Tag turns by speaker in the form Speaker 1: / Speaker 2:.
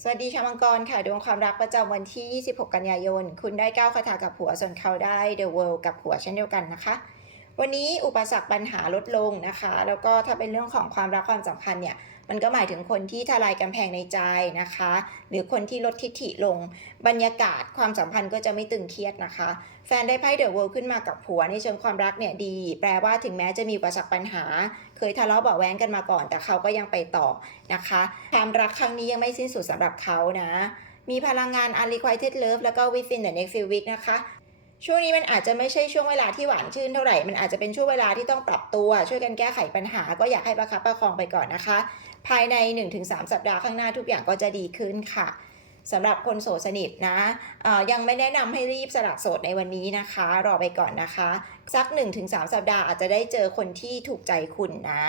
Speaker 1: สวัสดีชาวมังกรค่ะ ดวงความรักประจำวันที่ 26 กันยายน คุณได้ก้าวคาถากับผัวส่วนเขาได้ The World กับผัวเช่นเดียวกันนะคะ วันนี้อุปสรรคปัญหาลดลงนะคะ แล้วก็ถ้าเป็นเรื่องของความรักความสัมพันธ์เนี่ยมันก็หมายถึงคนที่ทลายกำแพงในใจนะคะ หรือคนที่ลดทิฐิลง บรรยากาศความสัมพันธ์ก็จะไม่ตึงเครียดนะคะ แฟนได้ไพ่เดอะเวิลด์ขึ้นมากับผัวในเชิงความรักเนี่ยดี แปลว่าถึงแม้จะมีอุปสรรคปัญหา เคยทะเลาะเบาแว้งกันมาก่อน แต่เขาก็ยังไปต่อนะคะความรักครั้งนี้ยังไม่สิ้นสุดสำหรับเขานะมีพลังงาน unrequited love แล้วก็ within the next few weeks นะคะ ช่วงนี้มันอาจจะไม่ใช่ช่วงเวลาที่หวานชื่นเท่าไหร่ มันอาจจะเป็นช่วงเวลาที่ต้องปรับตัว ช่วยกันแก้ไขปัญหา ก็อยากให้ประคับประคองไปก่อนนะคะ ภายใน 1-3 สัปดาห์ข้างหน้าทุกอย่างก็จะดีขึ้นค่ะสำหรับคนโสดสนิทนะอ่อยังไม่แนะนำให้รีบสละโสดในวันนี้นะคะ รอไปก่อนนะคะ สัก 1-3 สัปดาห์อาจจะได้เจอคนที่ถูกใจคุณนะ